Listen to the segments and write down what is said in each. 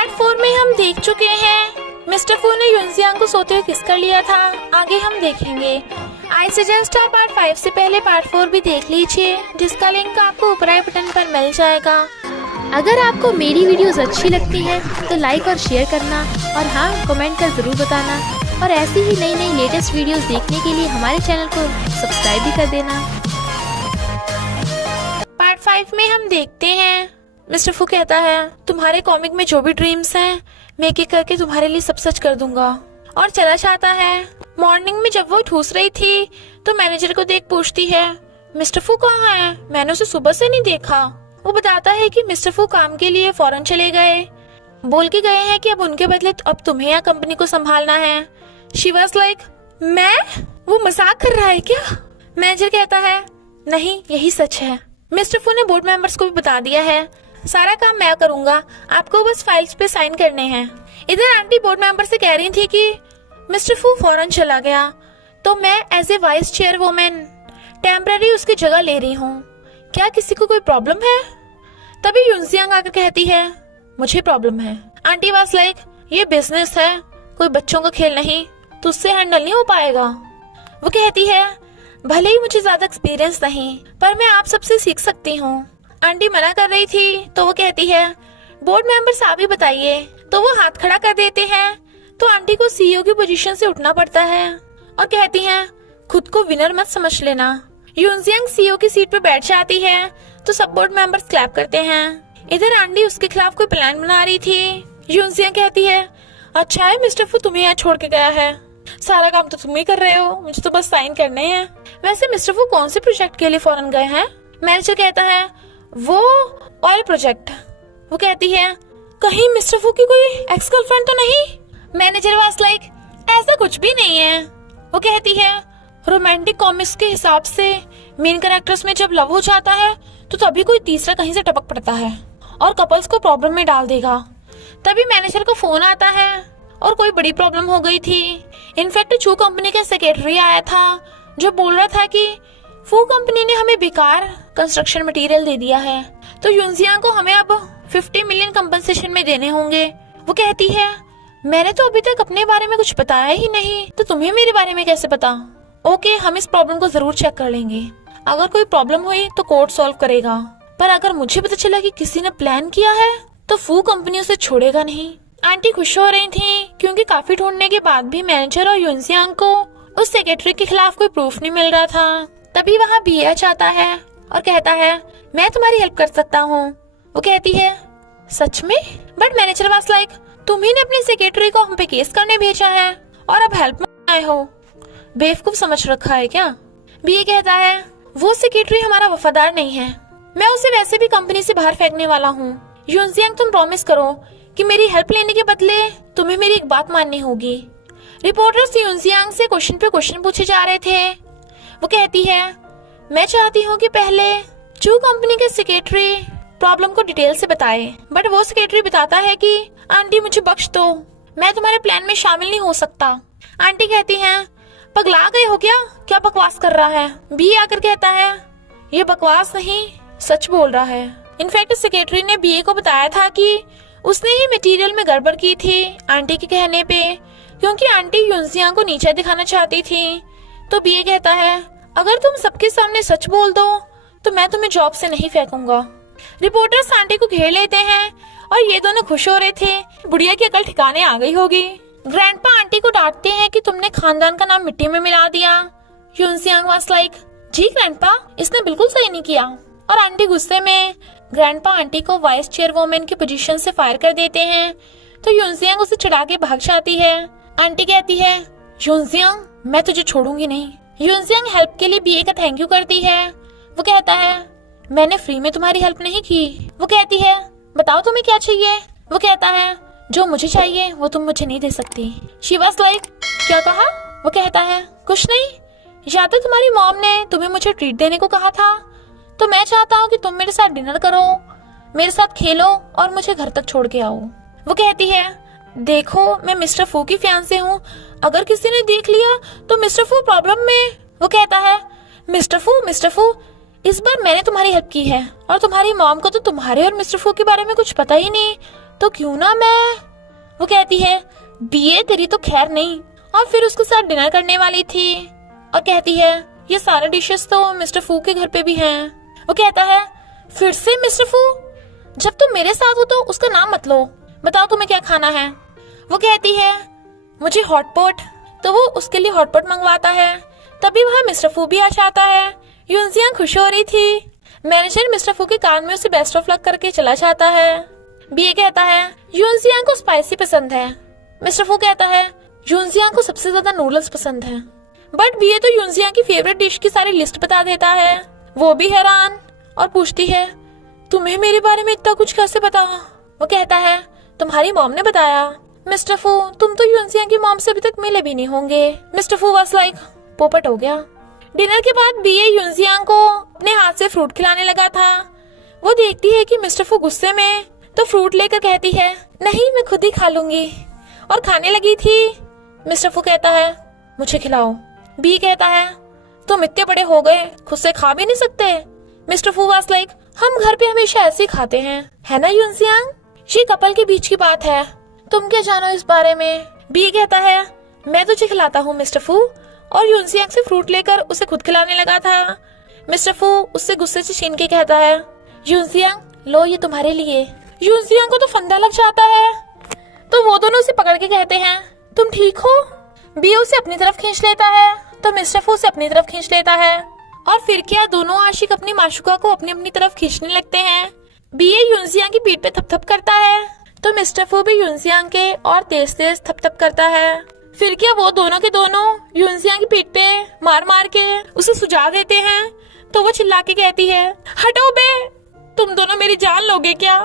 Part 4 में हम देख चुके हैं मिस्टर फू ने यूनजियांग को सोते हुए किस कर लिया था। आगे हम देखेंगे। आई सजेस्ट आप पार्ट 5 से पहले पार्ट 4 भी देख लीजिए, जिसका लिंक आपको ऊपर आई बटन पर मिल जाएगा। अगर आपको मेरी वीडियोस अच्छी लगती है तो लाइक और शेयर करना, और हाँ, कमेंट कर ज़रूर बताना। और ऐसी ही नई नई लेटेस्ट वीडियोस देखने के लिए हमारे चैनल को सब्सक्राइब भी कर देना। पार्ट 5 में हम देखते हैं मिस्टर फू कहता है, तुम्हारे कॉमिक में जो भी ड्रीम्स हैं मैं एक एक करके तुम्हारे लिए सब सच कर दूंगा, और चला जाता है। मॉर्निंग में जब वो ठूस रही थी तो मैनेजर को देख पूछती है, मिस्टर फू कहाँ है? मैंने उसे सुबह से नहीं देखा। वो बताता है कि मिस्टर फू काम के लिए फॉरेन चले गए, बोल के गए हैं कि अब उनके बदले अब तुम्हें यहाँ कंपनी को संभालना है। शी वाज लाइक, मैं? वो मजाक कर रहा है क्या? मैनेजर कहता है, नहीं, यही सच है। मिस्टर फू ने बोर्ड मेंबर्स को भी बता दिया है, सारा काम मैं करूंगा, आपको बस फाइल्स पे साइन करने हैं। इधर आंटी बोर्ड मेंबर से कह रही थी कि मिस्टर फू फॉरेन चला गया तो मैं as a vice chairwoman temporary उसकी जगह ले रही हूँ, क्या किसी को कोई प्रॉब्लम है? तभी यूनजियांग आकर कहती है, मुझे प्रॉब्लम है। आंटी वाज लाइक, ये बिजनेस है, कोई बच्चों का खेल नहीं, तो उससे हैंडल नहीं हो पाएगा। वो कहती है, भले ही मुझे ज्यादा एक्सपीरियंस नहीं, पर मैं आप सबसे सीख सकती हूँ। आंटी मना कर रही थी तो वो कहती है, बोर्ड मेंबर्स आप ही बताइए। तो वो हाथ खड़ा कर देते हैं तो आंटी को सीईओ की पोजीशन से उठना पड़ता है और कहती हैं, खुद को विनर मत समझ लेना। यूनजियांग सीईओ की सीट पर बैठ जाती है तो सब बोर्ड मेंबर्स क्लैप करते हैं। इधर आंटी उसके खिलाफ कोई प्लान बना रही थी। यूनजियांग कहती है, अच्छा है मिस्टर फू तुम्हें यहाँ छोड़ के गया है, सारा काम तो तुम ही कर रहे हो, मुझे तो बस साइन करने हैं। वैसे मिस्टर फू कौन से प्रोजेक्ट के लिए फॉरेन गए हैं? मैनेजर कहता है, वो ऑयल प्रोजेक्ट। वो कहती है, कहीं मिस्टर फू की कोई एक्स गर्लफ्रेंड तो नहीं? मैनेजर वाज लाइक, ऐसा कुछ भी नहीं है। वो कहती है, रोमांटिक कॉमिक्स के हिसाब से मेन कैरेक्टर्स में जब लव हो जाता है तो तभी कोई तीसरा कहीं से टपक पड़ता है और कपल्स को प्रॉब्लम में डाल देगा। तभी मैनेजर को फोन आता है और कोई बड़ी प्रॉब्लम हो गई थी। इनफैक्ट चू कंपनी का सेक्रेटरी आया था जो बोल रहा था कि फू कंपनी ने हमें बेकार कंस्ट्रक्शन मटेरियल दे दिया है, तो यूनजियांग को हमें अब 50 मिलियन कंपनसेशन में देने होंगे। वो कहती है, मैंने तो अभी तक अपने बारे में कुछ बताया ही नहीं, तो तुम्हें मेरे बारे में कैसे पता? ओके, हम इस प्रॉब्लम को जरूर चेक कर लेंगे, अगर कोई प्रॉब्लम हुई तो कोर्ट सॉल्व करेगा, पर अगर मुझे पता चला कि किसी ने प्लान किया है तो फू कंपनी उसे छोड़ेगा नहीं। आंटी खुश हो रही थी क्योंकि काफी ढूंढने के बाद भी मैनेजर और यूनजियांग को उस सेक्रेटरी के खिलाफ कोई प्रूफ नहीं मिल रहा था। तभी वहाँ बीएच चाहता है और कहता है, मैं तुम्हारी हेल्प कर सकता हूँ। वो कहती है, सच में? बट मैनेजर वाज लाइक, तुम्ही ने अपने सेक्रेटरी को हम पे केस करने भेजा है और अब हेल्प में आए हो, बेवकूफ समझ रखा है क्या? बीए कहता है, वो सेक्रेटरी हमारा वफादार नहीं है, मैं उसे वैसे भी कंपनी से बाहर फेंकने वाला हूँ। यूनजियांग तुम प्रॉमिस करो कि मेरी हेल्प लेने के बदले तुम्हें मेरी एक बात माननी होगी। रिपोर्टर्स यूनजियांग से क्वेश्चन पे क्वेश्चन पूछे जा रहे थे। वो कहती है, मैं चाहती हूँ कि पहले चू कंपनी के सेक्रेटरी प्रॉब्लम को डिटेल से बताए, बट वो सेक्रेटरी बताता है कि आंटी मुझे बख्श दो, मैं तुम्हारे प्लान में शामिल नहीं हो सकता। आंटी कहती हैं, पगला गए हो क्या? क्या बकवास कर रहा है? बीए आकर कहता है, ये बकवास नहीं, सच बोल रहा है। इनफैक्ट सेक्रेटरी ने बीए को बताया था कि उसने ही मटेरियल में गड़बड़ की थी आंटी के कहने पे, क्योंकि आंटी यूनजियांग को नीचा दिखाना चाहती थी। तो बीए कहता है, अगर तुम सबके सामने सच बोल दो तो मैं तुम्हें जॉब से नहीं फेंकूंगा। रिपोर्टर्स आंटी को घेर लेते हैं और ये दोनों खुश हो रहे थे, बुढ़िया की अकल ठिकाने आ गई होगी। ग्रैंडपा आंटी को डांटते हैं कि तुमने खानदान का नाम मिट्टी में मिला दिया। यूनजियांग वाज लाइक, जी ग्रैंडपा, इसने बिल्कुल सही नहीं किया। और आंटी गुस्से में ग्रैंडपा आंटी को वाइस चेयरवुमन की पोजीशन से फायर कर देते हैं, तो यूनजियांग उसे चढ़ा के भाग जाती है। आंटी कहती है, यूनजियांग, मैं तुझे छोड़ूंगी नहीं। यूनजियांग हेल्प के लिए बीए का थैंक यू करती है। वो कहता है, मैंने फ्री में तुम्हारी हेल्प नहीं की। वो कहती है, बताओ तुम्हें क्या चाहिए? वो कहता है, जो मुझे चाहिए वो तुम मुझे नहीं दे सकती। शी वाज लाइक, क्या कहा? वो कहता है, कुछ नहीं, या तो तुम्हारी मॉम ने तुम्हें मुझे ट्रीट देने को कहा था, तो मैं चाहता हूँ कि तुम मेरे साथ डिनर करो, मेरे साथ खेलो और मुझे घर तक छोड़ के आओ। वो कहती है, देखो मैं मिस्टर फू की फियांसे हूँ, अगर किसी ने देख लिया तो मिस्टर फू प्रॉब्लम में। वो कहता है, मिस्टर फू, इस बार मैंने तुम्हारी हेल्प की है और तुम्हारी मॉम को तो तुम्हारे और मिस्टर फू के बारे में कुछ पता ही नहीं, तो क्यों ना मैं। वो कहती है बीए तेरी तो खैर नहीं। और फिर उसके साथ डिनर करने वाली थी और कहती है ये सारे डिशेस तो मिस्टर फू के घर पे भी हैं। वो कहता है फिर से मिस्टर फू, जब तुम मेरे साथ हो तो उसका नाम मत लो, बताओ तुम्हें क्या खाना है। वो कहती है मुझे हॉटपॉट। तो वो उसके लिए हॉटपॉट मंगवाता है। तभी वहाँ मिस्टर फू भी आ जाता है। यूनजियांग खुश हो रही थी। मैनेजर मिस्टर फू के कान में उसे बेस्ट ऑफ लक करके चला जाता है। बीए कहता है यूनजियांग को स्पाइसी पसंद है। मिस्टर फू कहता है यूनजियांग को सबसे ज्यादा नूडल्स पसंद है। बट बीए तो यूनजियांग की फेवरेट डिश की सारी लिस्ट बता देता है। वो भी हैरान और पूछती है तुम्हें मेरे बारे में इतना कुछ कैसे पता। वो कहता है तुम्हारी मॉम ने बताया। मिस्टर फू तुम तो यूनजियांग की मॉम से अभी तक मिले भी नहीं होंगे। मिस्टर फू वाज लाइक पोपट हो गया। डिनर के बाद बीए यूनजियांग को अपने हाथ से फ्रूट खिलाने लगा था। वो देखती है कि मिस्टर फू गुस्से में, तो फ्रूट लेकर कहती है नहीं मैं खुद ही खा लूंगी, और खाने लगी थी। मिस्टर फू कहता है मुझे खिलाओ। बी कहता है तुम इतने बड़े हो गए खुद से खा भी नहीं सकते। मिस्टर फू वाज लाइक हम घर पे हमेशा ऐसे ही खाते हैं, है ना यूनजियांग। ये कपल के बीच की बात है, तुम क्या जानो इस बारे में। बी कहता है मैं तुझे खिलाता हूँ मिस्टर फू, और यूनजियांग से फ्रूट लेकर उसे खुद खिलाने लगा था। मिस्टर फू उससे गुस्से से छीन के कहता है यूनजियांग लो ये तुम्हारे लिए। यूनजियांग को तो फंदा लग जाता है, तो वो दोनों उसे पकड़ के कहते हैं तुम ठीक हो। बी उसे अपनी तरफ खींच लेता है, तो मिस्टर फू उसे अपनी तरफ खींच लेता है, और फिर क्या दोनों आशिक अपनी माशुका को अपनी अपनी तरफ खींचने लगते हैं। बी यूनजियांग की पीठ पे थपथप करता है, तो मिस्टर फू भी यूनजियांग के और तेज तेज थपथप करता है। फिर क्या वो दोनों के दोनों यूनजियांग की पीठ पे मार मार के उसे सुझा देते हैं। तो वो चिल्ला के कहती है हटो बे, तुम दोनों मेरी जान लोगे क्या।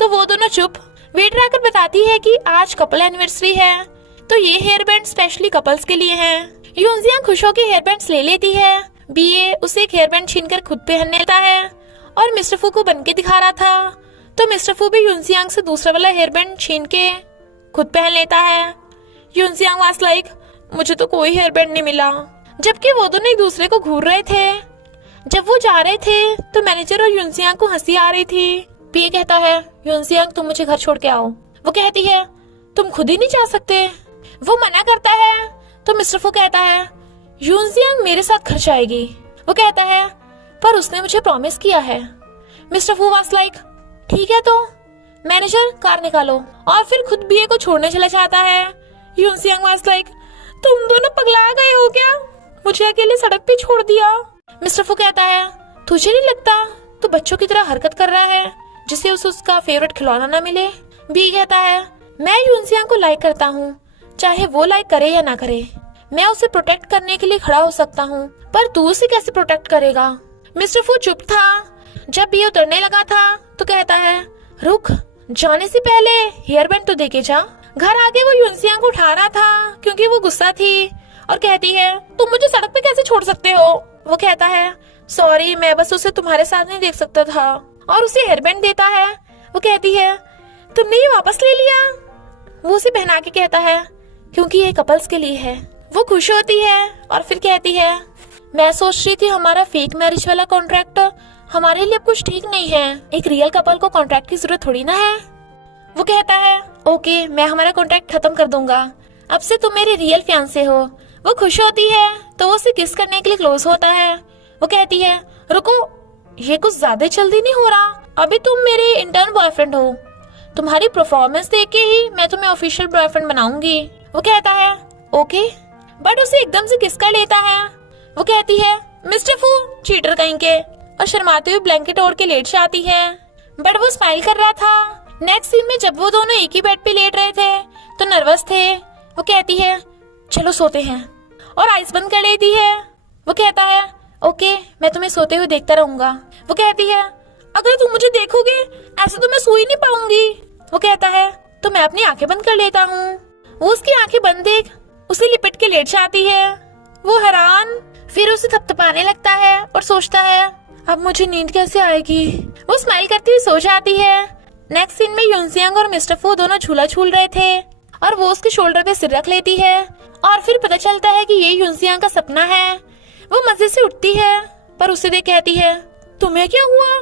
तो वो दोनों चुप। वेटर आकर बताती है कि आज कपल एनिवर्सरी है, तो ये हेयर बैंड स्पेशली कपल्स के लिए है। यूनजियांग खुश होकर हेयर बैंड्स ले लेती है। बीए उसे एक हेयर बैंड छीनकर खुद पहन लेता है, और मिस्टर फू को बन के दिखा रहा था, तो मिस्टर फू भी यूनजियांग से दूसरा वाला हेयर बैंड छीन के खुद पहन लेता है। यूनजियांग वाज लाइक मुझे तो कोई हेयर बैंड नहीं मिला, जबकि वो दोनों एक दूसरे को घूर रहे थे। जब वो जा रहे थे तो मैनेजर और यूनजियांग को हंसी आ रही थी। बीए कहता है यूनजियांग तुम मुझे घर छोड़ के आओ। वो कहती है तुम खुद ही नहीं जा सकते। वो मना करता है, तो मिस्टर फू कहता है यूनजियांग मेरे साथ घर जाएगी। वो कहता है पर उसने मुझे प्रॉमिस किया है। मिस्टर फू वाज लाइक ठीक है, तो मैनेजर कार निकालो, और फिर खुद बीए को छोड़ने चला जाता है। यूनजियांग वाज लाइक तुम दोनों पगला गए हो क्या, मुझे अकेले सड़क पे छोड़ दिया। मिस्टर फू कहता है तुझे नहीं लगता तू बच्चों की तरह हरकत कर रहा है जिसे उसका फेवरेट खिलौना ना मिले। बी कहता है मैं यूनजियांग को लाइक करता हूँ, चाहे वो लाइक करे या ना करे। मैं उसे प्रोटेक्ट करने के लिए खड़ा हो सकता हूँ, पर तू उसे कैसे प्रोटेक्ट करेगा। मिस्टर फू चुप था। जब बी उतरने लगा था तो कहता है रुक, जाने से पहले हेयर बैंड तो देके जा। घर आके वो यूनजियांग को उठा रहा था क्योंकि वो गुस्सा थी, और कहती है तुम मुझे सड़क पे कैसे छोड़ सकते हो। वो कहता है सॉरी मैं बस उसे तुम्हारे साथ नहीं देख सकता था, और उसे हेयर बैंड देता है। वो कहती है तुमने ये वापस ले लिया। वो उसे पहना के कहता है क्योंकि ये कपल्स के लिए है। वो खुश होती है और फिर कहती है मैं सोच रही थी हमारा फेक मैरिज वाला कॉन्ट्रैक्ट हमारे लिए अब कुछ ठीक नहीं है, एक रियल कपल को कॉन्ट्रैक्ट की जरूरत थोड़ी ना है। वो कहता है ओके मैं हमारा कॉन्ट्रैक्ट खत्म कर दूंगा, अब से तुम मेरे रियल फियांसे हो। वो खुश होती है तो वो उसे किस करने के लिए क्लोज होता है। वो कहती है रुको, ये कुछ ज्यादा जल्दी नहीं हो रहा, अभी तुम मेरे इंटर्न बॉयफ्रेंड हो, तुम्हारी परफॉर्मेंस देख के ही मैं तुम्हें ऑफिशियल बॉयफ्रेंड बनाऊंगी। वो कहता है ओके, बट उसे एकदम से किस कर लेता है। वो कहती है मिस्टर फू चीटर कहीं के, और शर्माते हुए ब्लैंकेट ओढ़ के लेट जाती है, बट वो स्माइल कर रहा था। नेक्स्ट सीन में जब वो दोनों एक ही बेड पे लेट रहे थे तो नर्वस थे। वो कहती है चलो सोते हैं, और आइस बंद कर लेती है। वो कहता है ओके मैं तुम्हें सोते हुए देखता रहूंगा। वो कहती है अगर तुम मुझे देखोगे ऐसे तो मैं सो ही नहीं पाऊंगी। वो कहता है तो मैं अपनी आंखें बंद कर लेता हूँ। वो उसकी आंखें बंद देख उसे लिपट के लेट जाती है। वो हैरान, फिर उसे थपथपाने लगता है और सोचता है अब मुझे नींद कैसे आएगी। वो स्माइल करती हुई सो जाती है। नेक्स्ट सीन में यूनजियांग और मिस्टर फू दोनों झूला झूल रहे थे, और वो उसके शोल्डर पे सिर रख लेती है, और फिर पता चलता है कि ये यूनजियांग का सपना है। वो मजे से उठती है, पर उसे देख कहती है तुम्हें क्या हुआ,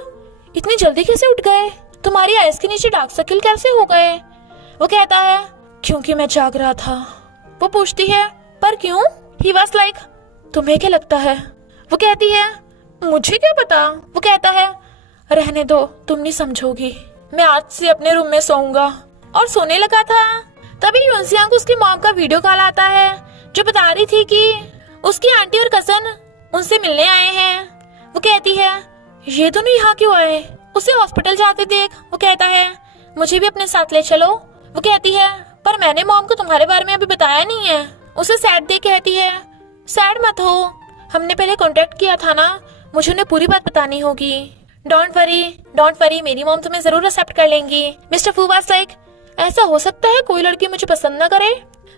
इतनी जल्दी कैसे उठ गए। तुम्हारी आइज के नीचे डार्क सर्किल कैसे हो गए? वो कहता है क्योंकि मैं जाग रहा था। वो पूछती है पर क्यों? ही वाज लाइक तुम्हें क्या लगता है? वो कहती है मुझे क्या पता। वो कहता है रहने दो, तुम नहीं समझोगी, मैं आज से अपने रूम में सोऊंगा। और सोने लगा था। तभी यूनसियांग को उसकी मॉम का वीडियो कॉल आता है जो बता रही थी कि उसकी आंटी और कजन उनसे मिलने आए हैं। वो कहती है ये दोनों यहाँ क्यों आए? उसे हॉस्पिटल जाते देख वो कहता है मुझे भी अपने साथ ले चलो। वो कहती है पर मैंने मॉम को तुम्हारे बारे में अभी बताया नहीं है। उसे सैड देख कहती है सैड मत हो, हमने पहले कांटेक्ट किया था ना, मुझे उन्हें पूरी बात बतानी होगी। डोंट वरी, मेरी मॉम तुम्हें जरूर एक्सेप्ट कर लेंगी। मिस्टर फू वाज लाइक ऐसा हो सकता है कोई लड़की मुझे पसंद न करे?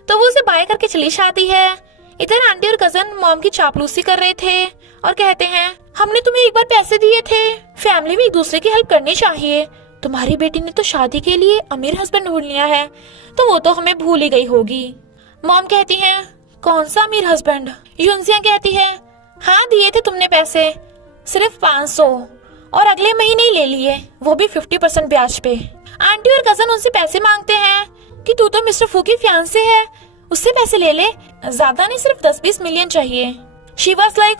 तो वो उसे बाय करके चली जाती है। इधर आंटी और कजन मॉम की चापलूसी कर रहे थे और कहते हैं हमने तुम्हें एक बार पैसे दिए थे, फैमिली में एक दूसरे की हेल्प करनी चाहिए। तुम्हारी बेटी ने तो शादी के लिए अमीर हस्बैंड ढूंढ लिया है, तो वो तो हमें भूल ही गई होगी। मॉम कहती है कौन सा अमीर हस्बैंड? यूनसिया कहती है हाँ दिए थे तुमने पैसे, सिर्फ 500 और अगले महीने ही ले लिए, वो भी 50% ब्याज पे। आंटी और कजन उनसे पैसे मांगते हैं कि तू तो मिस्टर फू की फियांसे है, उससे पैसे ले ले, ज्यादा नहीं सिर्फ 10-20 मिलियन चाहिए। शी वाज लाइक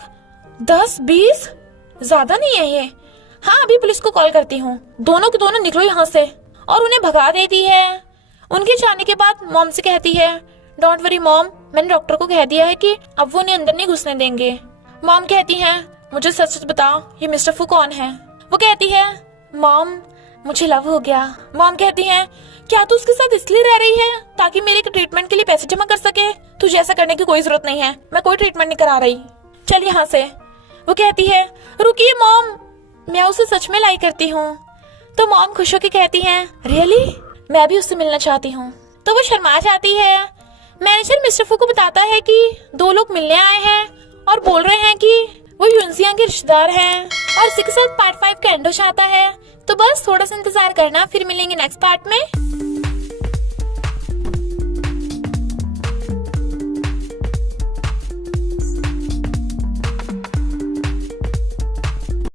10-20 ज्यादा नहीं है ये? हाँ अभी पुलिस को कॉल करती हूँ, दोनों के दोनों निकलो यहाँ से। और उन्हें भगा देती है। उनके जाने के बाद मॉम से कहती है डोंट वरी मॉम, मैंने डॉक्टर को कह दिया है कि अब वो उन्हें अंदर नहीं घुसने देंगे। मॉम कहती है मुझे सच सच बताओ ये मिस्टर फू कौन है? वो कहती है मॉम मुझे लव हो गया। मॉम कहती है क्या तू उसके साथ इसलिए रह रही है ताकि मेरे ट्रीटमेंट के लिए पैसे जमा कर सके? तुझे ऐसा करने की कोई जरूरत नहीं है, मैं कोई ट्रीटमेंट नहीं करा रही, चल यहाँ से। वो कहती है रुकिए मॉम, मैं उसे सच में लाइक करती हूँ। तो मॉम खुश होकर कहती है रियली, मैं भी उससे मिलना चाहती हूँ। तो वो शर्मा जाती है। मैनेजर मिस्टर फू को बताता है कि 2 लोग मिलने आए हैं और बोल रहे हैं कि वो यूनसियांग के रिश्तेदार हैं और इसी के साथ पार्ट 5 का एंड हो जाता है। तो बस थोड़ा सा इंतजार करना, फिर मिलेंगे नेक्स्ट पार्ट में।